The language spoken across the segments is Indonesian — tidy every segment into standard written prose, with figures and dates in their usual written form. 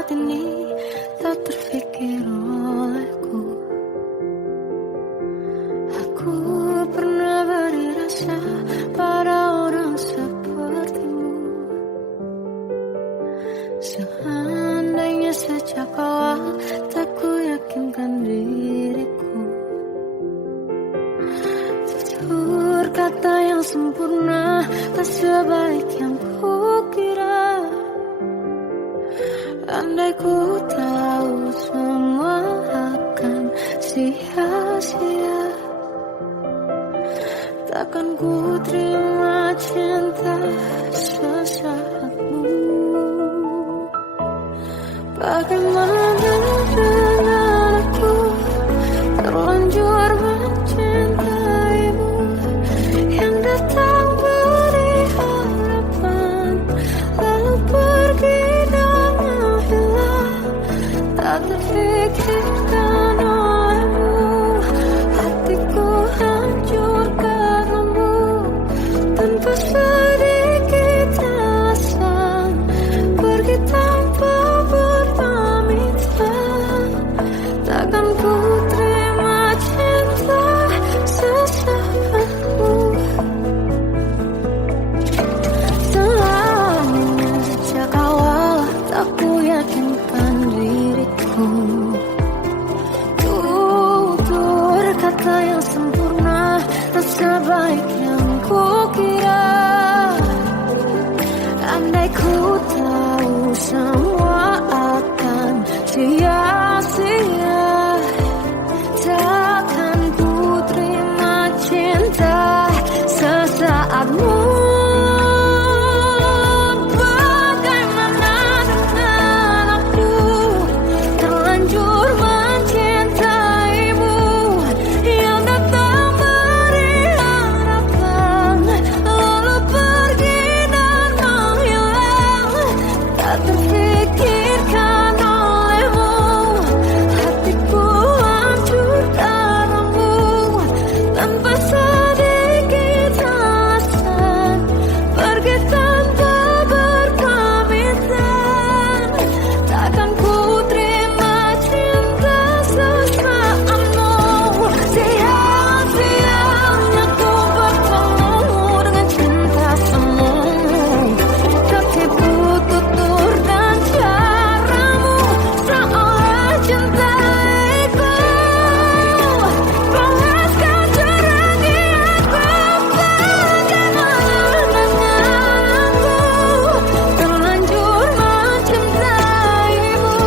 saat ini tak terfikir olehku. Aku pernah beri rasa pada orang sepertimu. Seandainya sejak awal tak ku yakinkan diriku. Tutur kata yang sempurna tak sebaik yang kukira. Andai ku tahu semua akan sia-sia, takkan ku terima cinta sesaatmu. Bagaimana dengan aku terlanjur mencintaimu, yang datang beri harapan lalu pergi dan menghilang, tak terfikirkan olehmu. Hatiku hancur karenamu, tanpa sedikit alasan, pergi tanpa berpamitan. Takkan ku terima cinta sesaatmu. Selamanya sejak awal tak ku yakinkan diriku. Tutur kata yang sempurna tak sebaik yang kukira. Andai ku tahu semua akan sia-sia, takkan ku terima cinta sesaatmu. Bagaimana dengan aku terlanjur mencintaimu, yang datang beri harapan lalu pergi dan menghilang, tak terfikirkan olehmu. Hatiku hancur karenamu, tanpa sedikit alasan, pergi tanpa berpamitan. Takkan ku terima cinta sesaatmu. Sia-sianya ku bertemu dengan cinta semu, tertipu tutur dan caramu, seolah cintaiku balaskan cerangi aku. Bagaimana dengan aku terlanjur mencintaimu,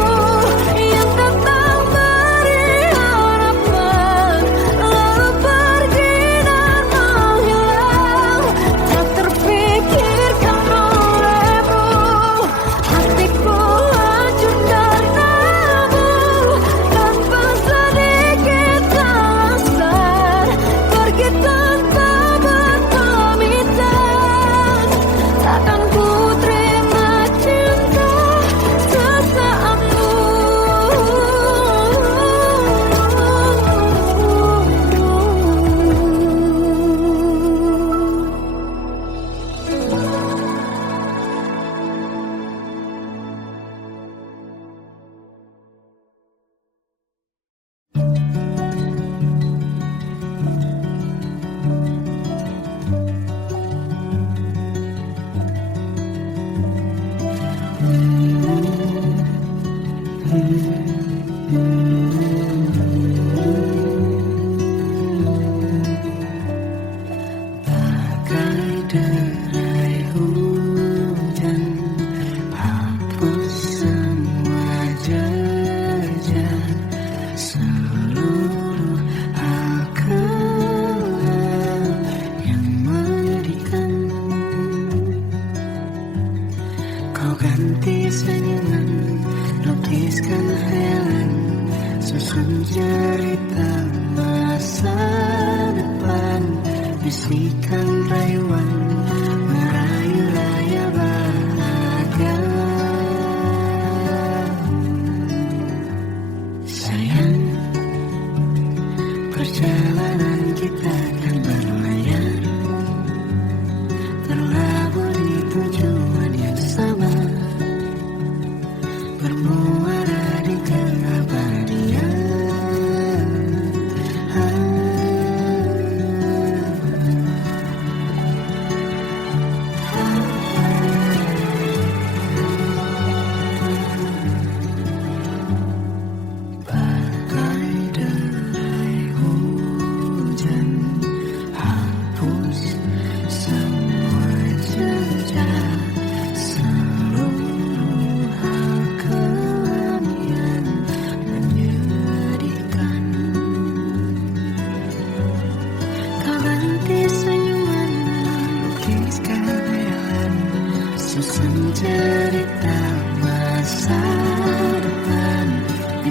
yang datang beri harapan lalu pergi dan menghilang, tak terfikirkan olehmu. Hatiku hancur karenamu, tanpa sedikit alasan, pergi tanpa berpamitan. Takkan ku terima cinta sesaatmu. Bagai derai hujan, hapus semua jejak, seluruh akal yang menyedihkan. Kau ganti senyuman, lukiskan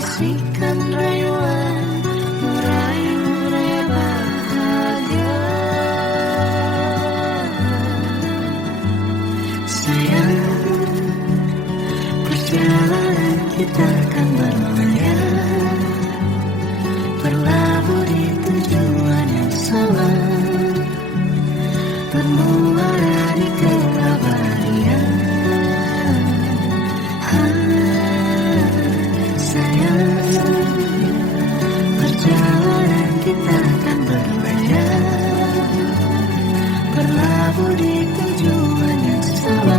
bisikan rayuan merayu raya bahagia. Sayang, perjalanan kita akan berlayar, berlabuh di tujuan yang sama, bermuara di keabadian. Sayang, perjalanan kita akan berlayar, berlabuh di tujuan yang sama.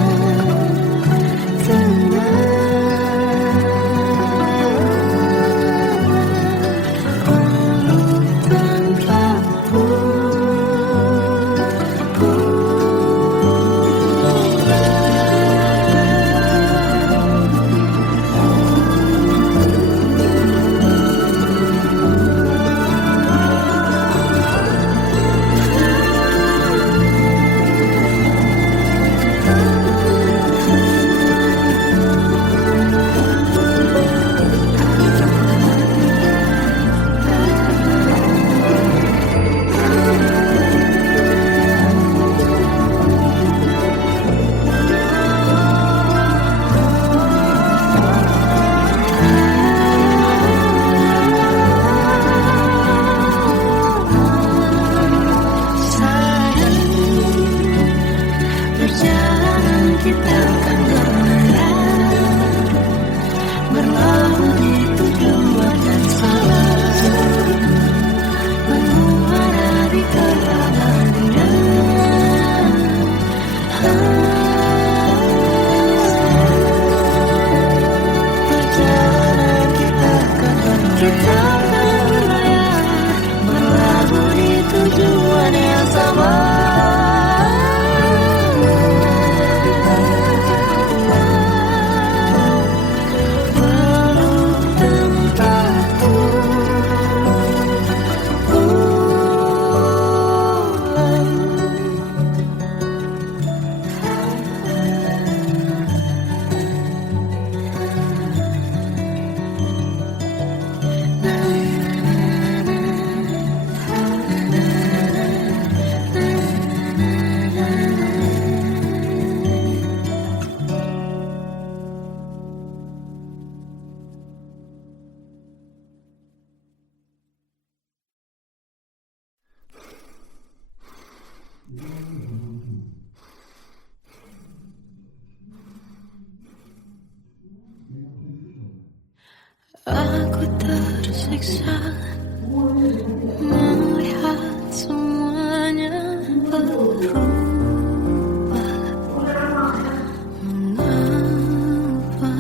Kita akan berlayar, berlabuh di tujuan yang sama, bermuara di keabadian. Perjalanan kita akan berlayar, berlabuh di tujuan yang sama. Aku tersiksa melihat semuanya berubah. Mengapa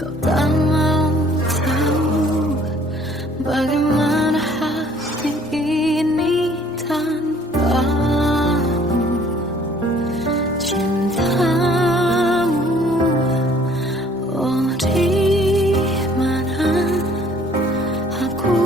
kau tak mau tahu bagaimana hati ini tanpamu? Cintamu, oh di mana aku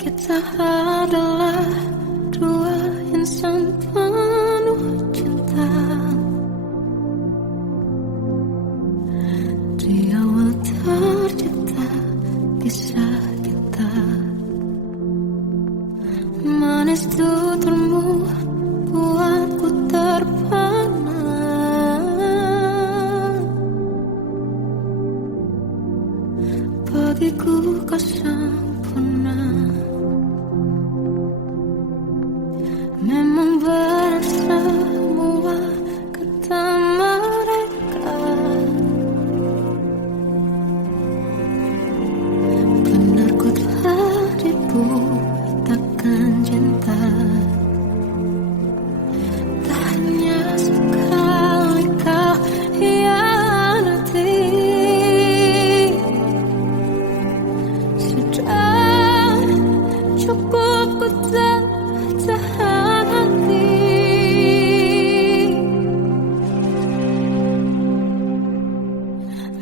Kita adalah dua insan penuh cinta. Di awal tercipta kisah kita. Manis tuturmu buatku terpana. Bagiku kau sempurna. Memang berat semua kata mereka. Benar ku telah dibutakan cinta. Tak hanya sekali kau hianati. Sudah cukup ku tahan hati.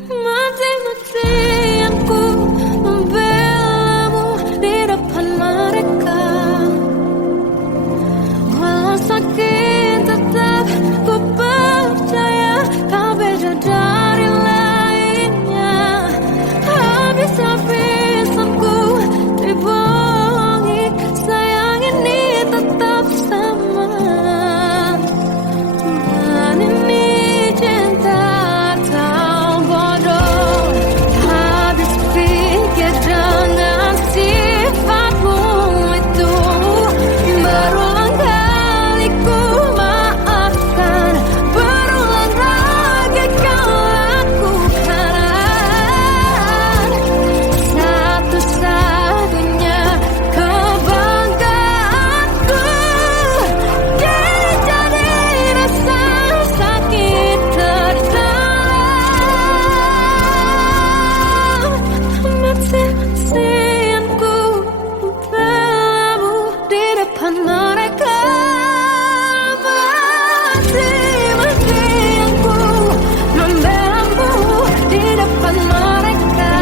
Mati-matian ku membelamu di depan mereka. Walau sakit tetap ku percaya kau beda dari lainnya. Habis-habisan ku dibohongi, sayang ini tetap sama. Tuhan ini cinta atau bodoh. Habis pikir dengan sifatmu itu. Berulang kali ku maafkan, berulang lagi kau lakukan. Satu-satunya kebanggaanku kini jadi rasa sakit terdalam. Mati-matian ku membelamu di depan mereka. Mati-matian ku membelamu di depan mereka.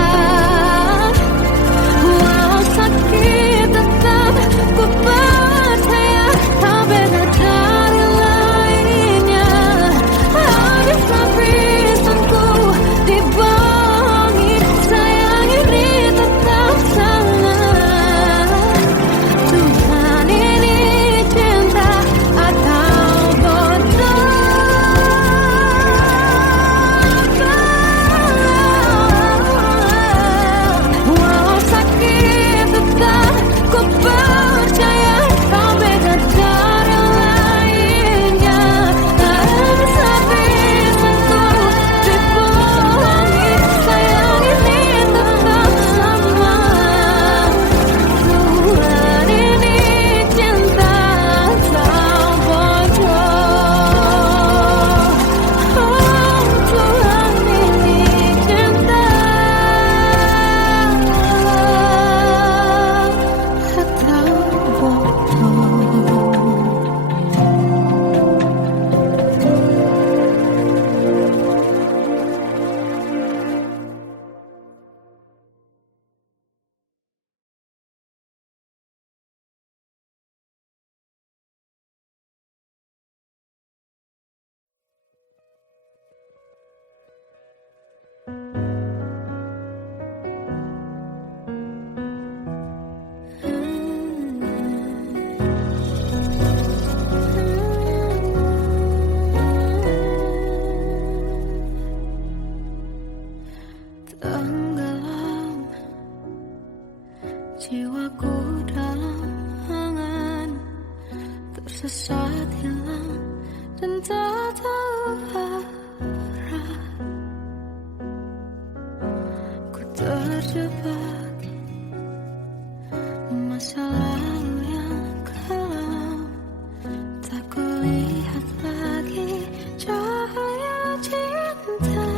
Walau sakit tetap ku percaya kau beda dari lainnya. Habis-habisan ku dibohongi, sayang ini tetap sama. Tuhan ini cinta atau bodoh. Walau sakit tetap ku percaya kau beda dari lainnya. Habis-habisan ku dibohongi, sayang ini tetap sama. Tuhan ini cinta atau bodoh. Oh, Tuhan ini cinta atau bodoh. Tenggelam jiwaku dalam angan, tersesat hilang dan tak tahu arah. Ku terjebak masa lalu yang kelam. Tak kulihat lagi cahaya cinta.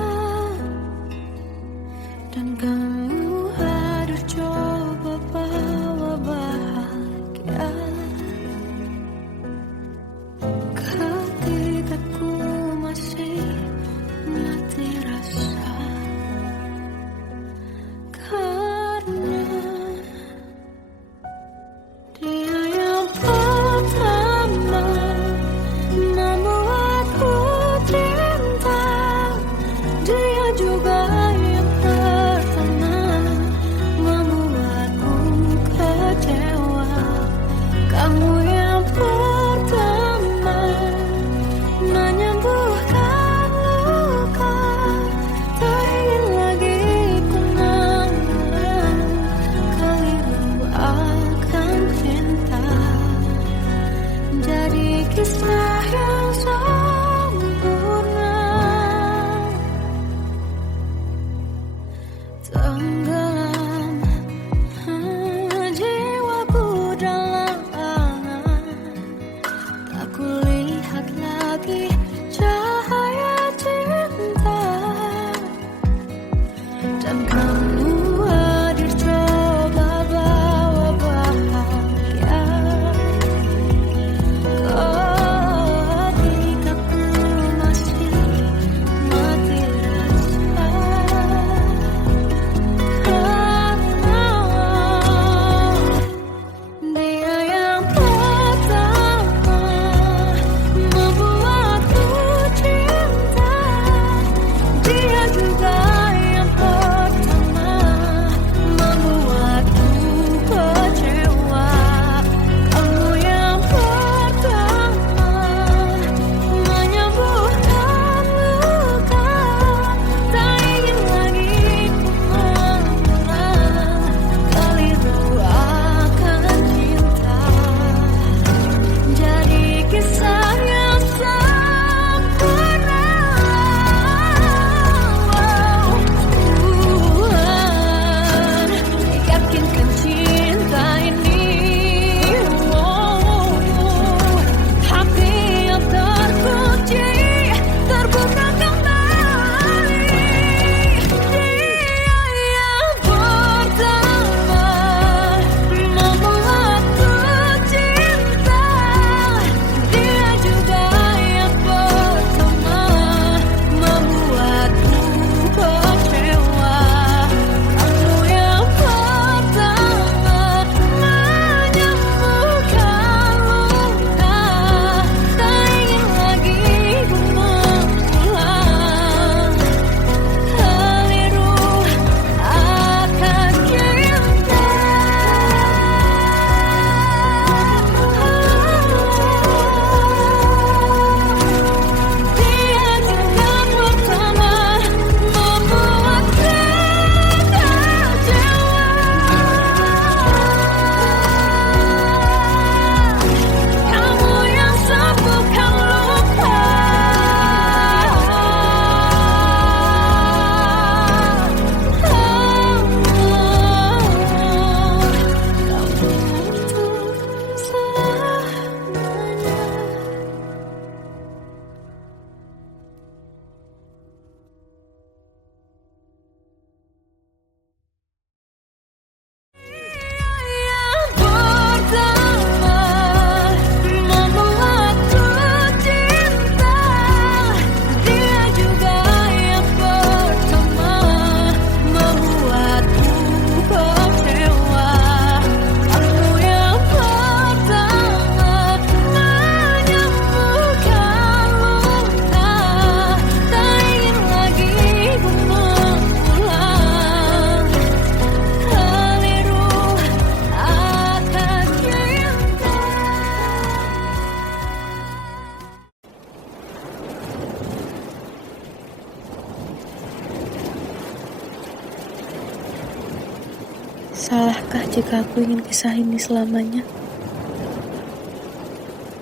Salahkah jika aku ingin kisah ini selamanya?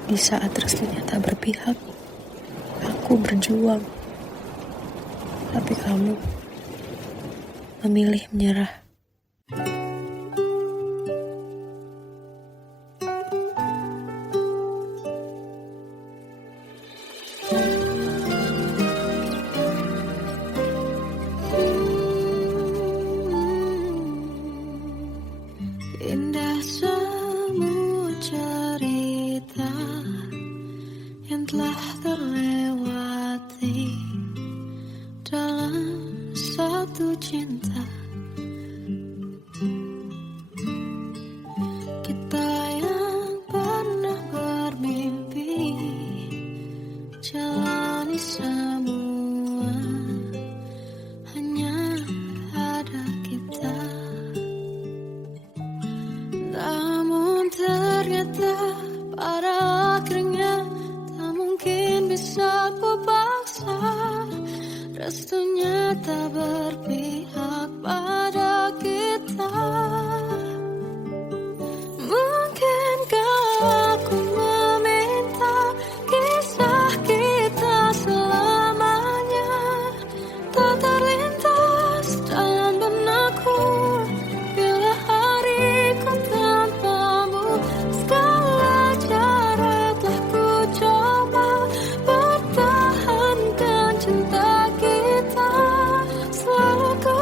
Di saat restunya tak berpihak, aku berjuang. Tapi kamu memilih menyerah. Indah semua cerita yang telah terlewati dalam satu cinta. Kita yang pernah bermimpi jalani semua, hanya ada kita. Namun ternyata pada akhirnya tak mungkin bisa ku paksa. Restunya tak berpihak pada kita. Mungkinkah aku meminta kisah kita selamanya tak terlintas dalam benakku bila hariku tanpamu. Segala cara telah ku coba pertahankan cinta kita. Selalu ku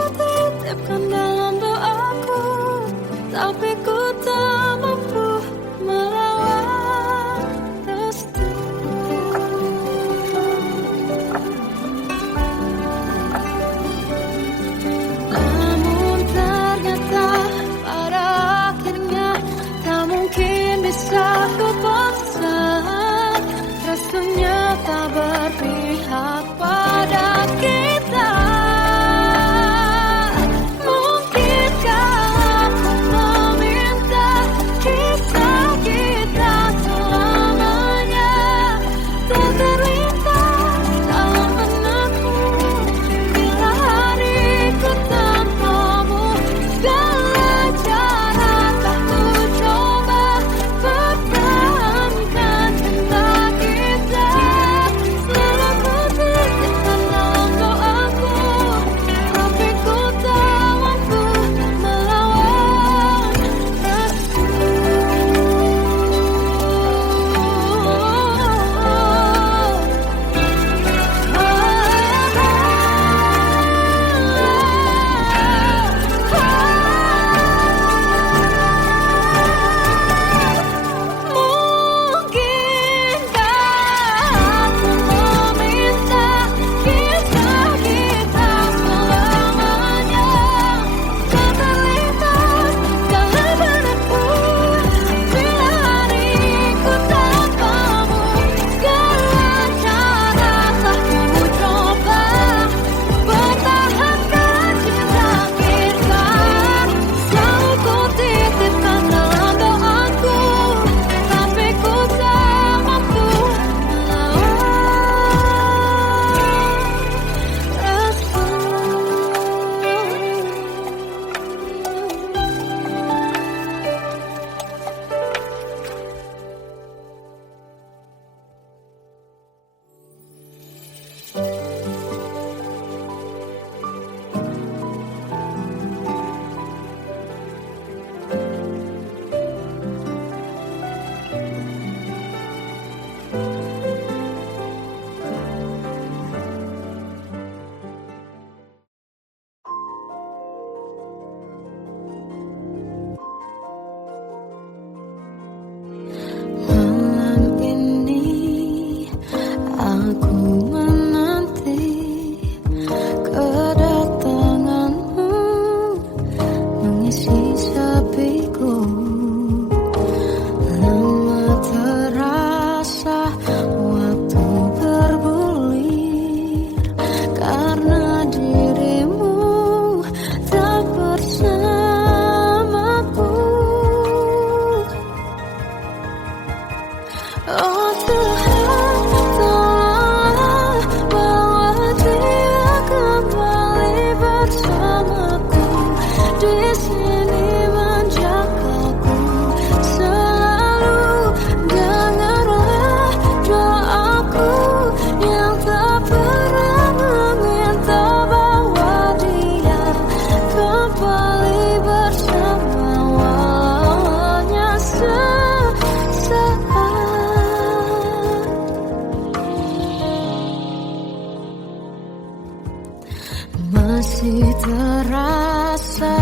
Masih terasa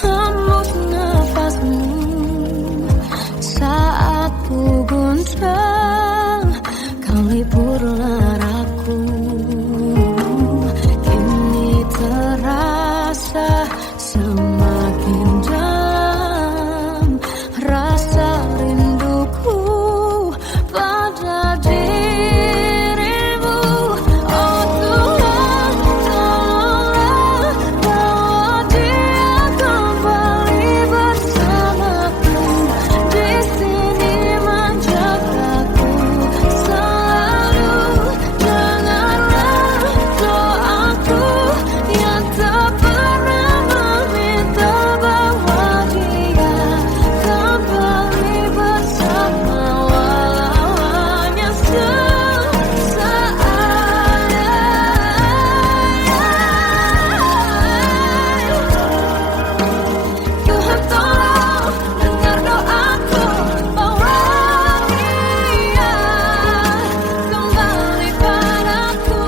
hembus nafasmu saat ku guncang kau liburlah aku. Kini terasa semakin dalam rasa rinduku pada dirimu. Oh Tuhan, tolonglah bawa dia kembali bersamaku. Di sini menjagaku selalu. Janganlah doaku yang tak pernah meminta bawa dia kembali bersama, walau hanya sesaat. Tuhan tolong dengar doaku, bawa dia kembali padaku.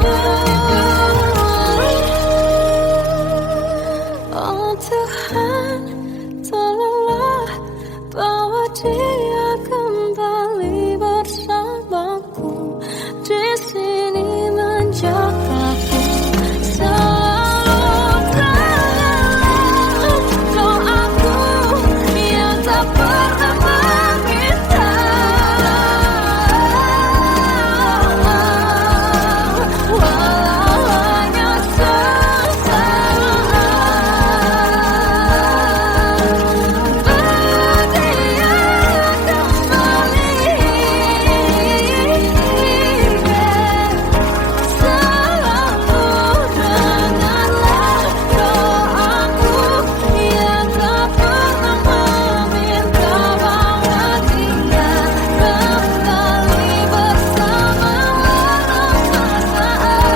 Oh Tuhan, tolonglah bawa dia kembali bersamaku. Di sini menjagaku selalu. Doaku yang tak pernah meminta, walau hanya sesaat. Dia kembali selalu. Dengarlah doaku yang tak pernah meminta bawa dia kembali bersama, walau sesaat.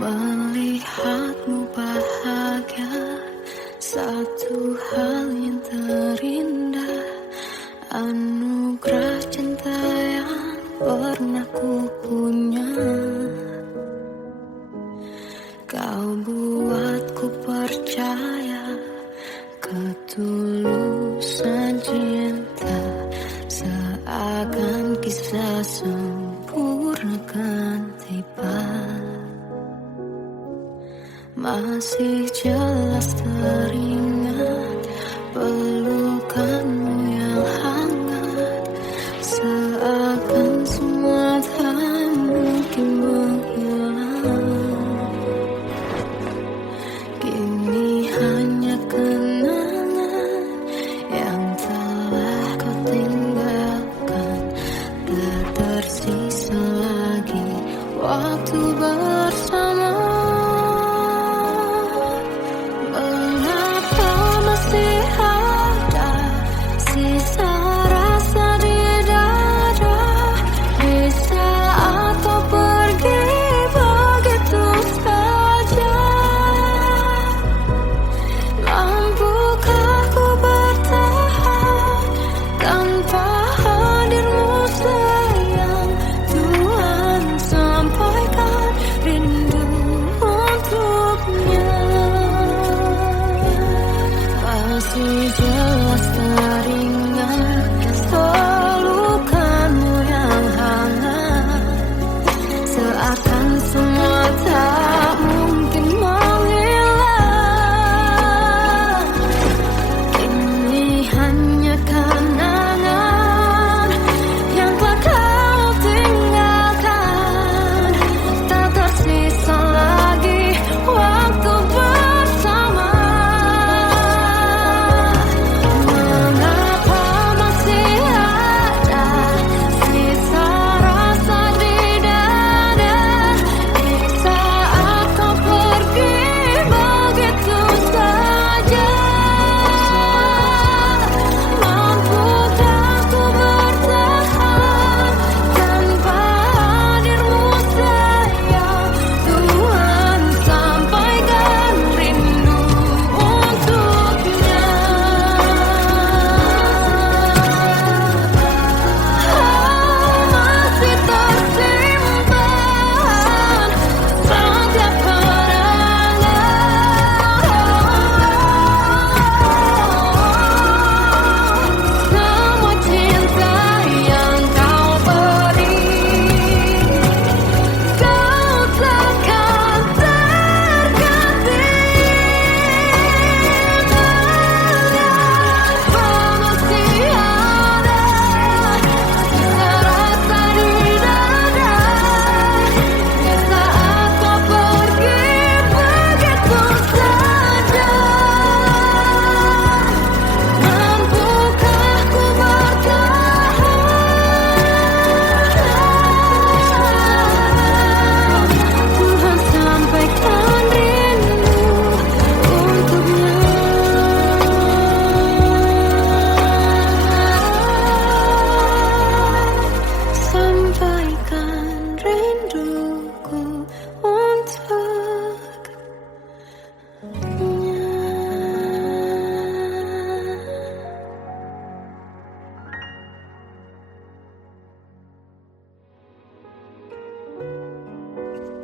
Melihatmu bahagia, satu hal yang terindah, anugerah cinta yang pernah ku punya. Kau buatku percaya ketulusan cinta, seakan kisah sempurna kan tiba. Masih jelas teringat pelukanmu yang hangat, seakan semua tak mungkin menghilang. Kini hanya kenangan yang telah kau tinggalkan, tak tersisa lagi waktu bersama. Mengapa masih ada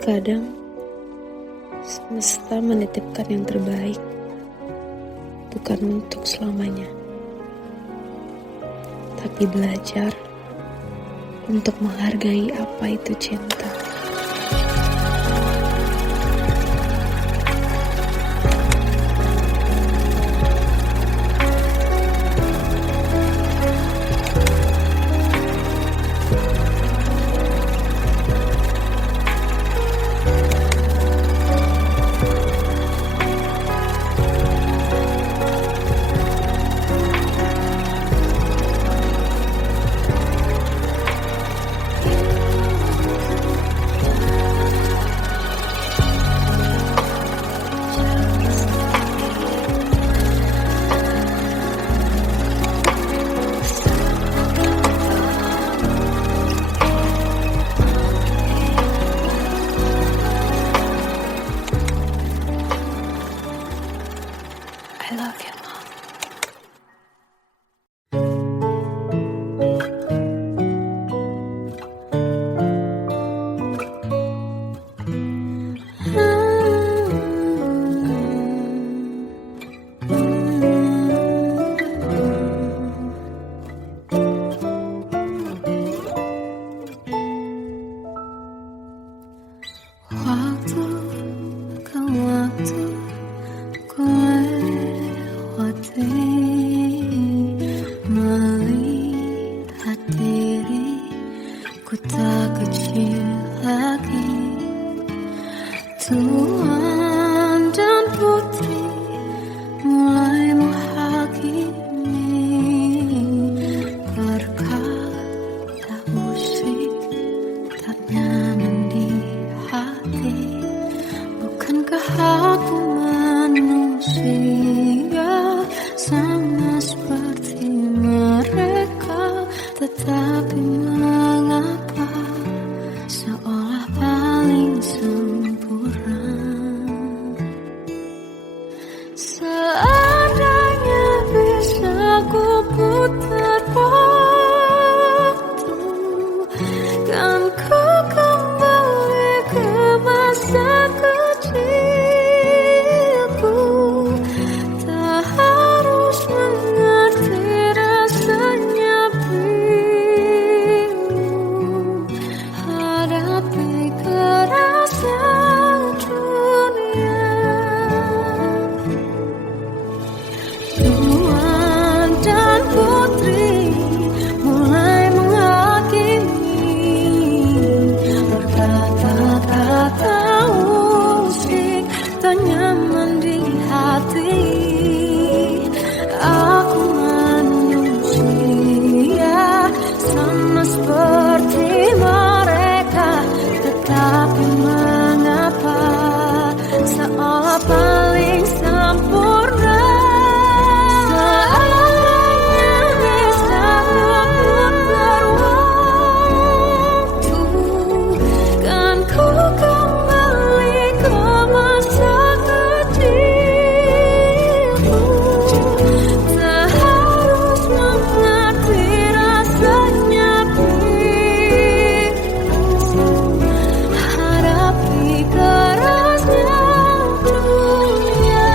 Terkadang semesta menitipkan yang terbaik, bukan untuk selamanya, tapi belajar untuk menghargai apa itu cinta. I love you, Mom. Waktu ke waktu ku lewati, melihat diri ku tak kecil lagi. Tuan dan putri mulai menghakimi berkata musik tak nyaman di hati. Bukankah aku manusia sama seperti mereka, tetapi mengapa seolah paling sempurna? Seandainya bisa ku putar waktu, kan ku kembali ke masa kecilku. Tak harus mengerti rasanya bingung hadapi kerasnya dunia. Tuan dan putri mulai menghakimi berkata-kata musik tak nyaman di hati. Aku manusia sama seperti mereka, tetapi mengapa seolah paling sempurna? Seandainya bisa memutar waktu, kan ku kembali ke masa kecilku. Tak harus mengerti rasanya bingung hadapi kerasnya dunia.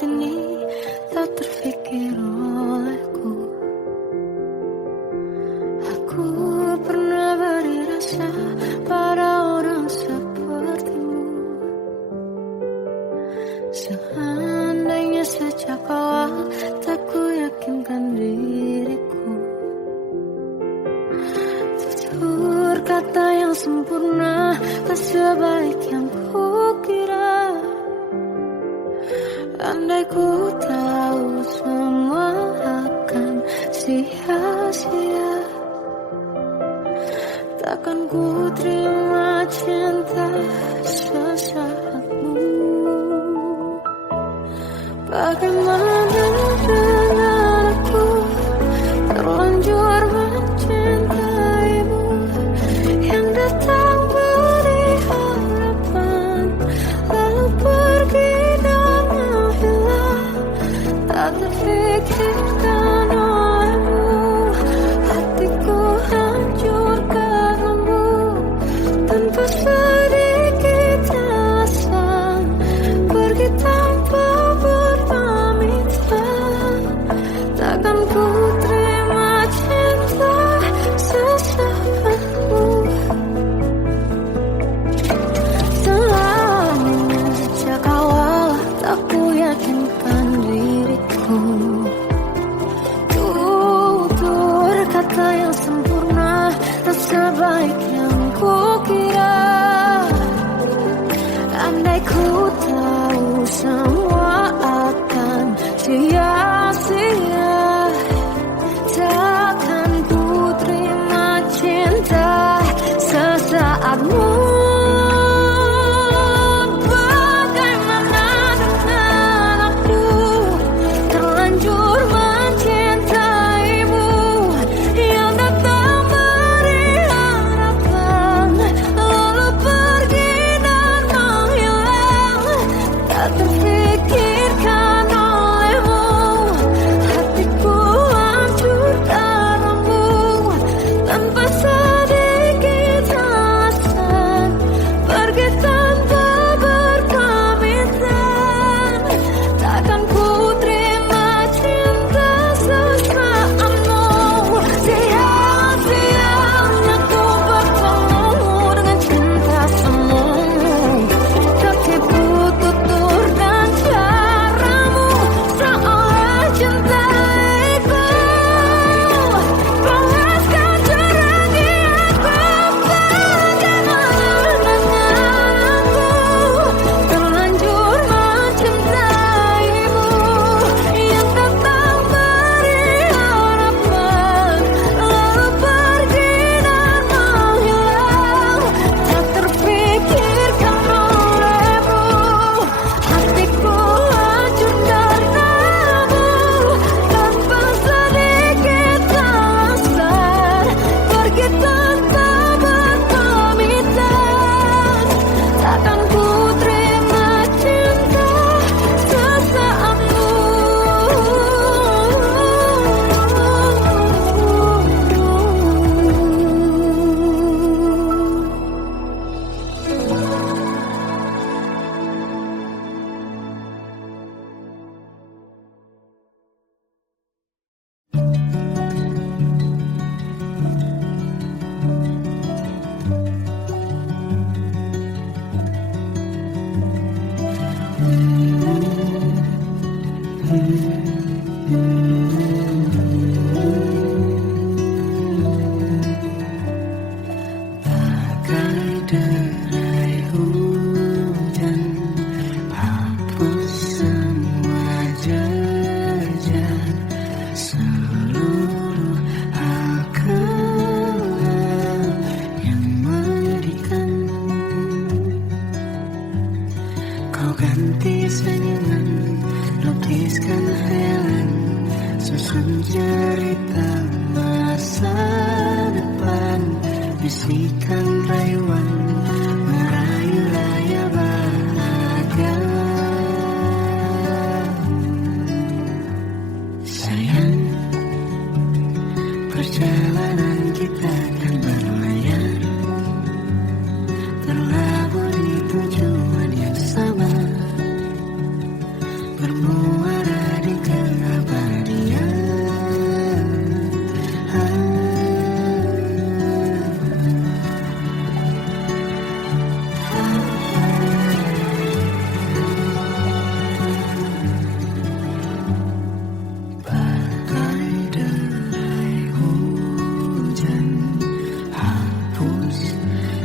saat ini tak terfikir olehku. Aku pernah beri rasa pada orang sepertimu. Seandainya sejak awal tak ku yakinkan diriku. Tutur kata yang sempurna tak sebaik yang ku kira. Andai ku tahu semua akan sia-sia, takkan ku terima cinta sesaatmu. Bagaimana dengan aku terlanjur mencintaimu, yang datang beri harapan lalu pergi dan menghilang, tak terfikirkan olehmu. Hatiku hancur karenamu tanpa sedikit alasan, pergi tanpa berpamitan. Takkan ku terima cinta sesaatmu. Selamanya sejak awal tak ku yakinkan diriku. Tutur kata yang sempurna tak sebaik yang ku kira. Andai ku tahu semua akan sia-sia, takkan ku terima cinta sesaatmu. Bagaimana dengan aku terlanjur mencintaimu, yang datang beri harapan lalu pergi dan menghilang, tak terfikirkan olehmu. Hatiku hancur karenamu tanpa sedikit alasan, pergi tanpa berpamitan. Takkan ku terima cinta sesaatmu. Sia-sianya ku bertemu dengan cinta semu, tertipu tutur dan caramu seolah cintaiku. Panaskan cerangi aku. Bagaimana dengan aku terlanjur mencintaimu, yang datang beri harapan lalu pergi dan menghilang, tak terfikirkan olehmu. Hatiku hancur karenamu tanpa sedikit alasan, pergi tanpa berpamitan. Takkan ku terima cinta sesaatmu. Bagai derai hujan, hapus semua jejak seluruh hal kelam yang menyedihkan. Kau ganti senyuman, lukiskan hayalan, susun cerita masa depan, bisikan rayuan, merayu raya bahagia. Sayang, perjalanan kita kan berlayar, terlabur di tujuan yang sama. bermuara di keabadian. Bagai derai hujan, hapus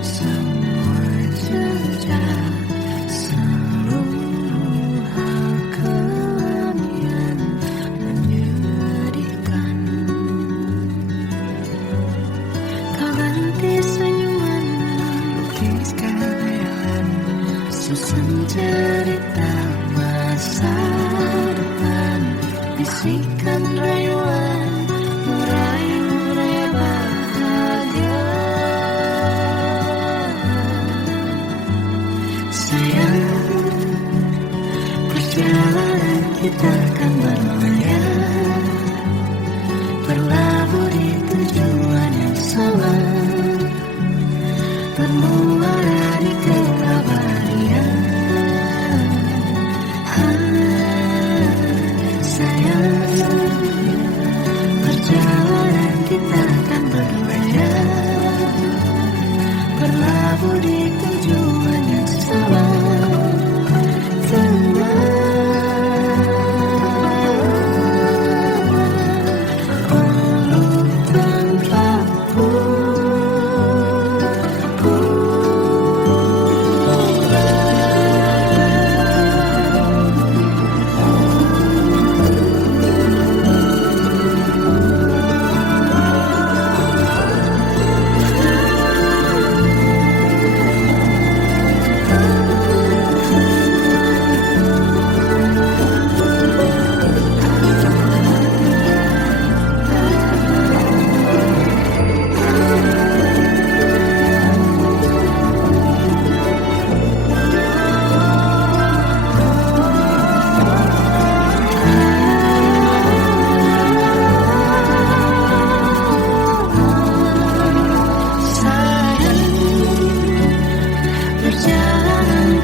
semua jejak, seluruh hal kelam yang menyedihkan. Kau ganti senyuman, lukiskan khayalan, susun cerita masa depan, bisikan rayuan, merayu raya bahagia. Sayang, perjalanan kita akan berlayar, berlabuh di tujuan yang sama, bermuara di keabadian. Sayang, perjalanan kita akan berlayar, berlabuh di tujuan yang sama,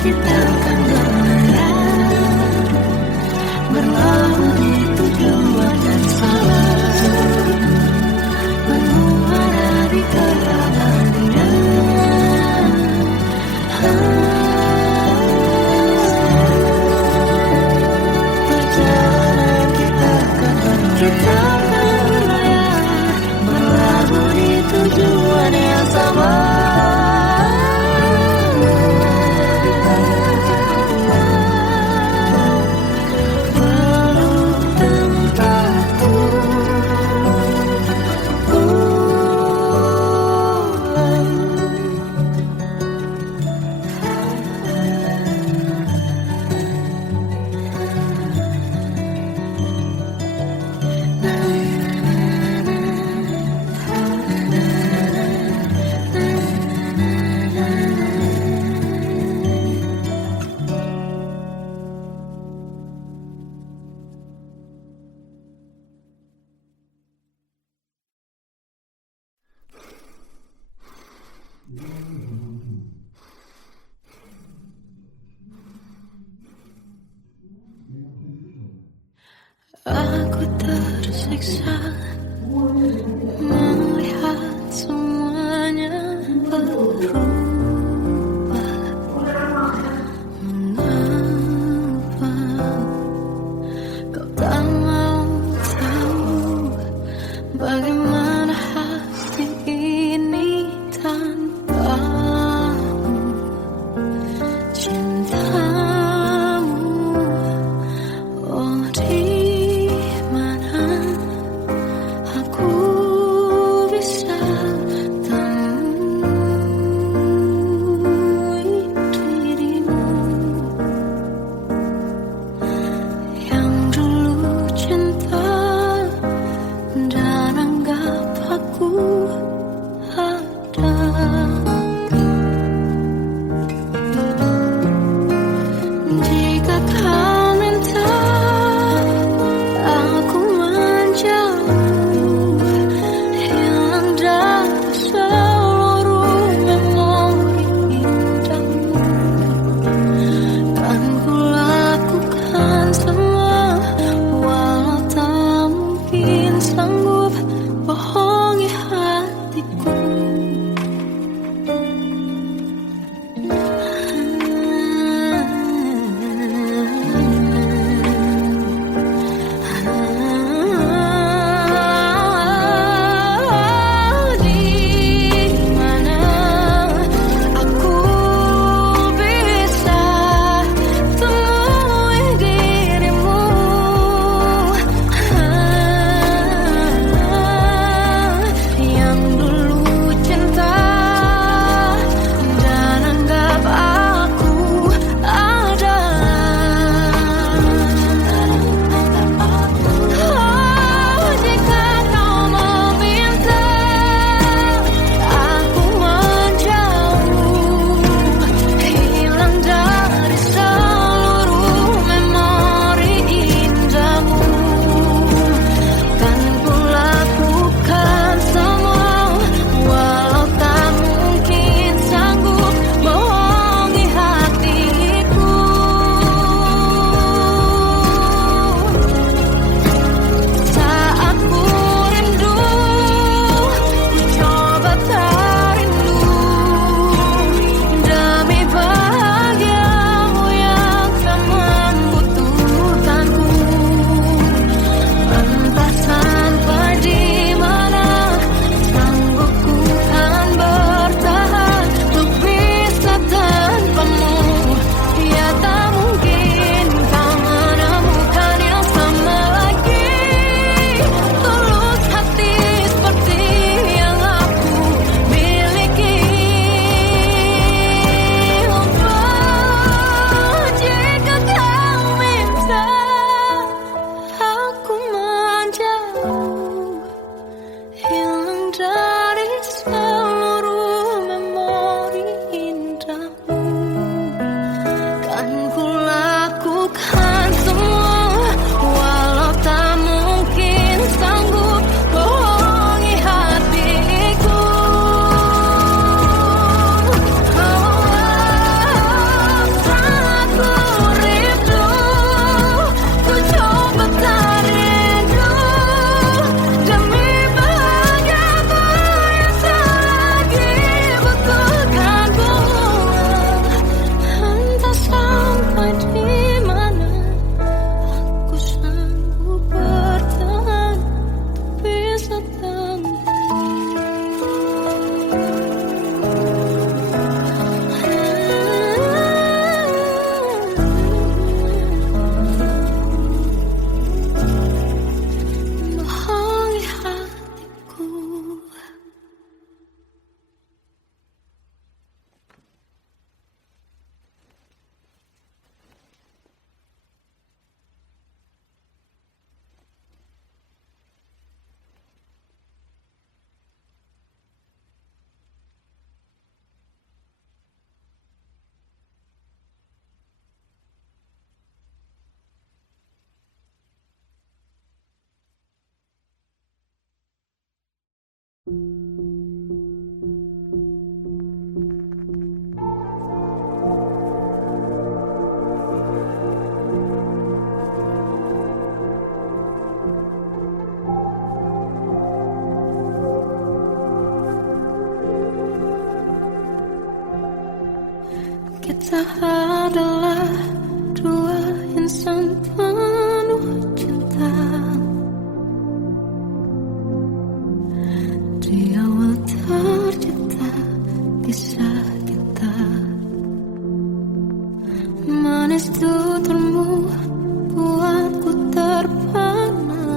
kita akan berlayar, berlabuh di tujuan yang sama, bermuara di keabadian. Perjalanan kita akan berlayar, berlabuh di tujuan yang sama. Aku tersiksa melihat semuanya berubah. Mengapa kau tak mau tahu bagaimana hati ini tanpamu? Cintamu, oh di mana Kita adalah dua insan penuh cinta. Di awal tercipta kisah kita. Manis tuturmu buatku terpana.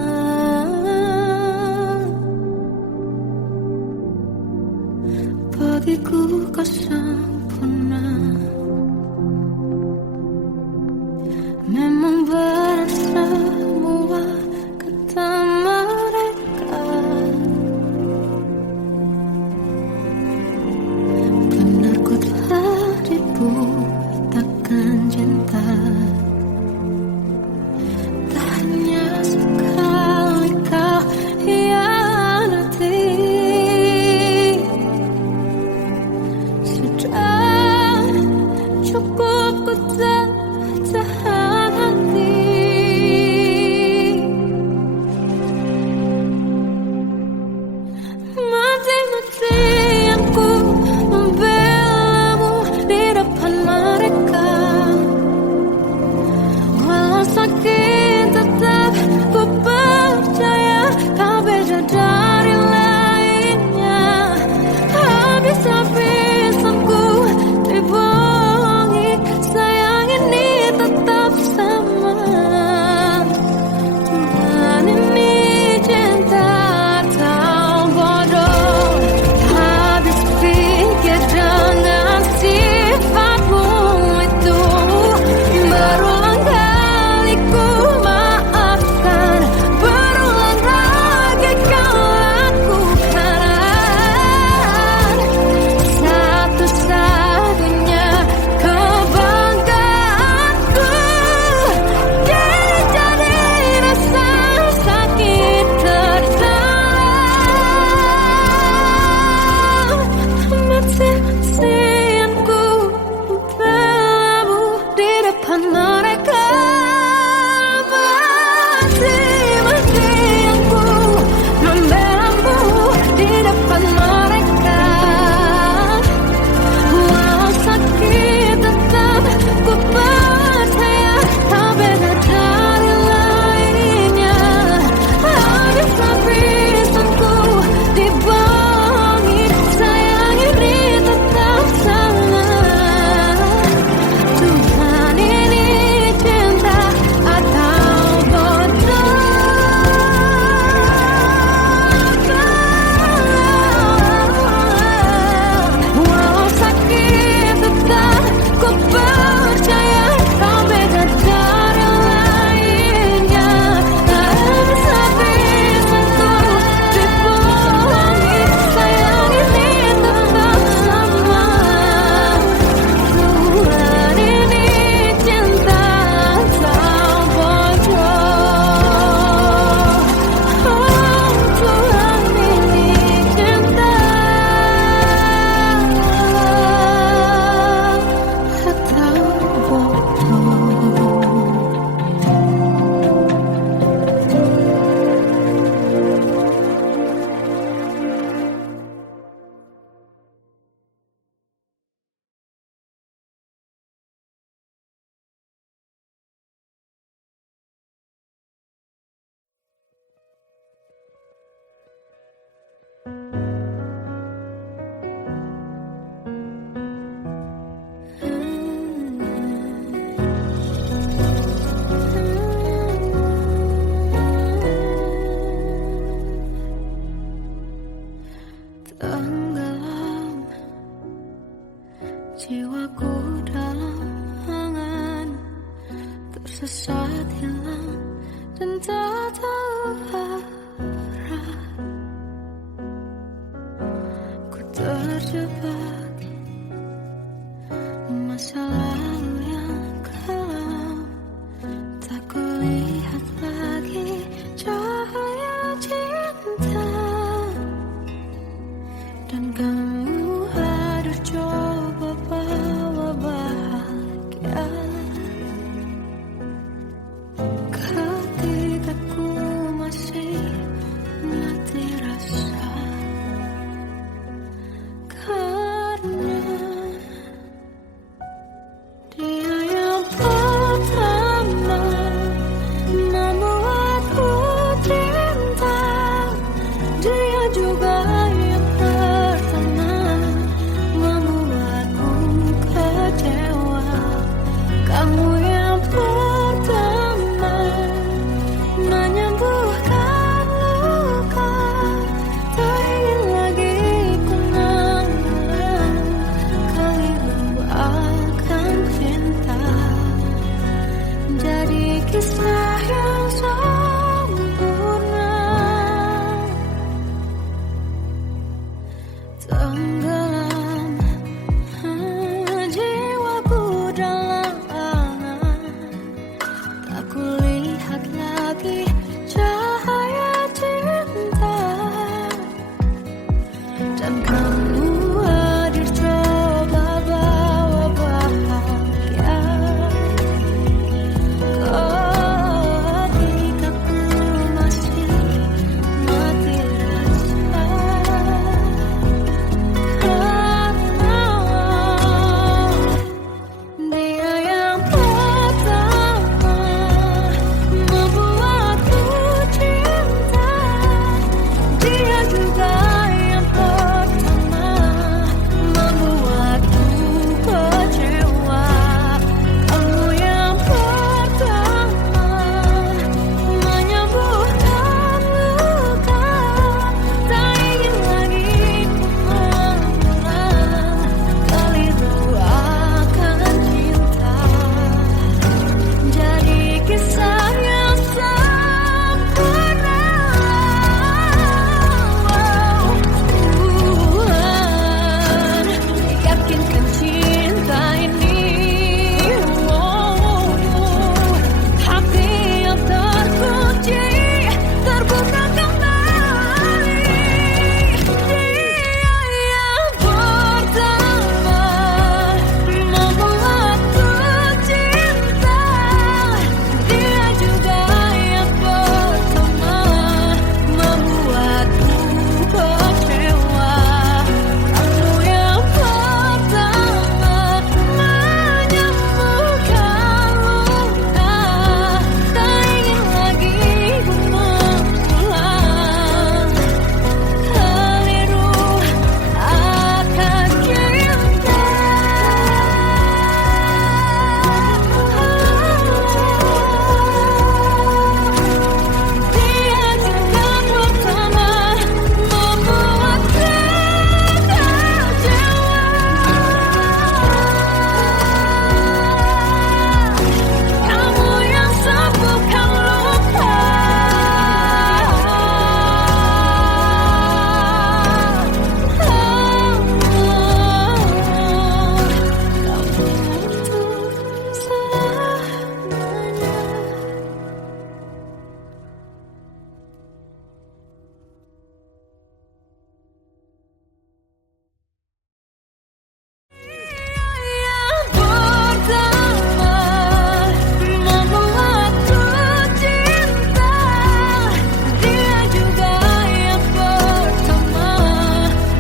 Bagiku kau sempurna. Memang berat semua kata mereka. Benar ku telah dibutakan cinta. Tak hanya sekali kau hianati. Sudah cukup ku tahan hati. Mati-matian ku membelamu di depan mereka. Walau sakit tetap ku percaya kau beda dari lainnya. Habis-habisan ku dibohongi, sayang ini tetap sama. Tuhan ini cinta atau bodoh. Habis pikir dengan sifatmu itu. Berulang kali ku maafkan, berulang lagi kau lakukan. Satu-satunya kebanggaanku jadi rasa sakit terdalam. Mati-matian ku membelamu di depan mereka. Mati-matian ku membelamu di depan mereka. Walau sakit tetap ku percaya kau beda dari lainnya. Habis-habisan ku dibohongi, sayang ini tetap sama. Tuhan ini cinta atau bodoh. Walau sakit tetap ku percaya kau beda dari lainnya. Habis-habisan ku dibohongi, sayang ini tetap sama. Tuhan ini cinta atau bodoh. Tuhan ini cinta atau bodoh. Tenggelam jiwaku dalam angan, tersesat hilang dan tak tahu arah. Ku terjebak masa lalu yang kelam. Tak kulihat lagi cahaya cinta. lagi cahaya cinta, dan kamu hadir coba bawa bahagia. Ketika ku masih mati rasa, karena dia yang pertama membuatku cinta, dia juga yang pertama membuatku kecewa. Kamu yang pertama menyembuhkan luka, tak ingin lagi ku mengulang keliru akan cinta. Jadi kisah yang sempurna. Tuhan yakinkan cinta ini, hati yang terkunci terbuka kembali. Dia yang pertama membuatku cinta, dia juga yang pertama membuatku kecewa. Kamu yang pertama menyembuhkan luka, tak ingin lagi ku mengulang keliru akan cinta. Dia juga pertama membuatku kecewa. Kamu yang sembuhkan luka, kamu untuk selamanya. Yang pertama membuatku cinta, dia juga yang pertama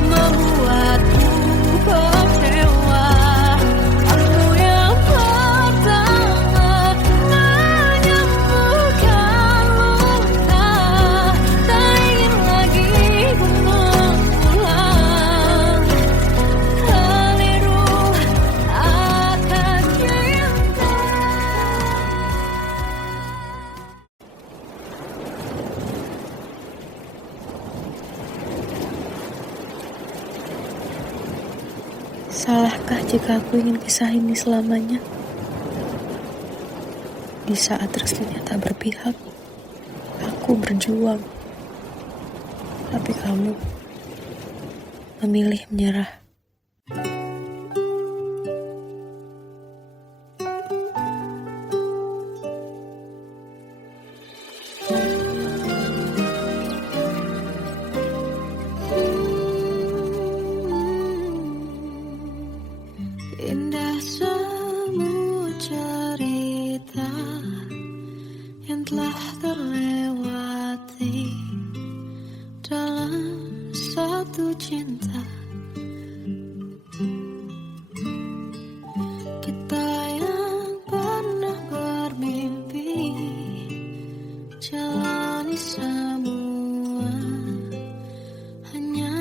membuatku kecewa. Kamu yang pertama menyembuhkan luka, tak ingin lagi ku mengulang keliru akan cinta. Salahkah jika aku ingin kisah ini selamanya? Di saat restunya tak berpihak, aku berjuang. Tapi kamu memilih menyerah. Indah semua cerita yang telah terlewati dalam satu cinta. Kita yang pernah bermimpi jalani semua, hanya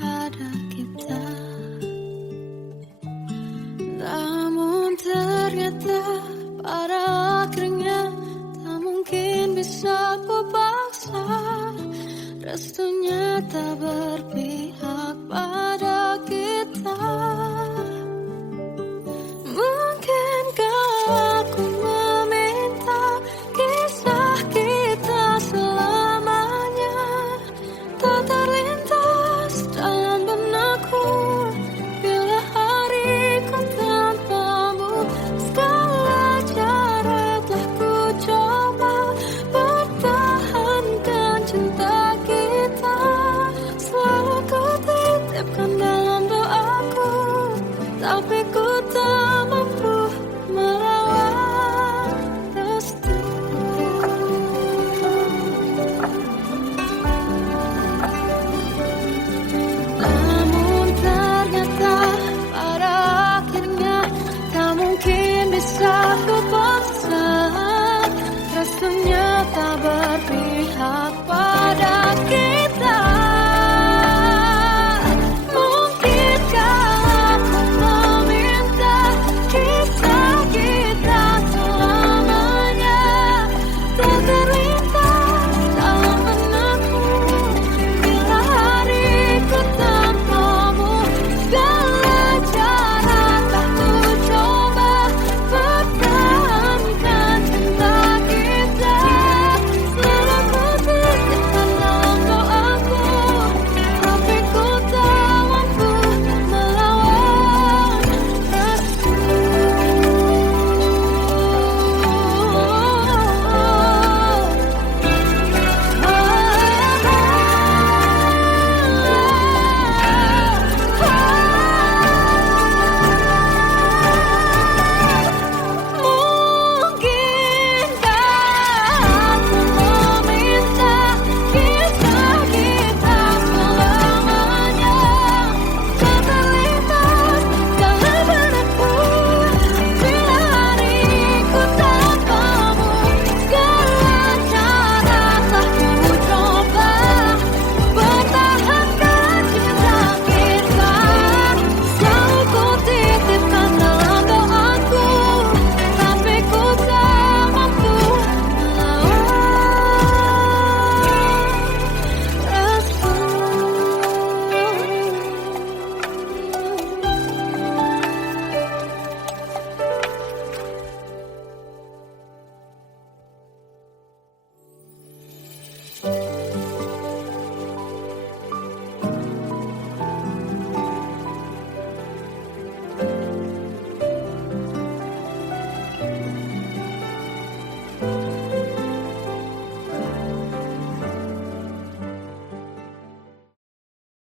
ada kita. Namun ternyata pada akhirnya tak mungkin bisa ku paksa. Restunya tak berpihak pada kita.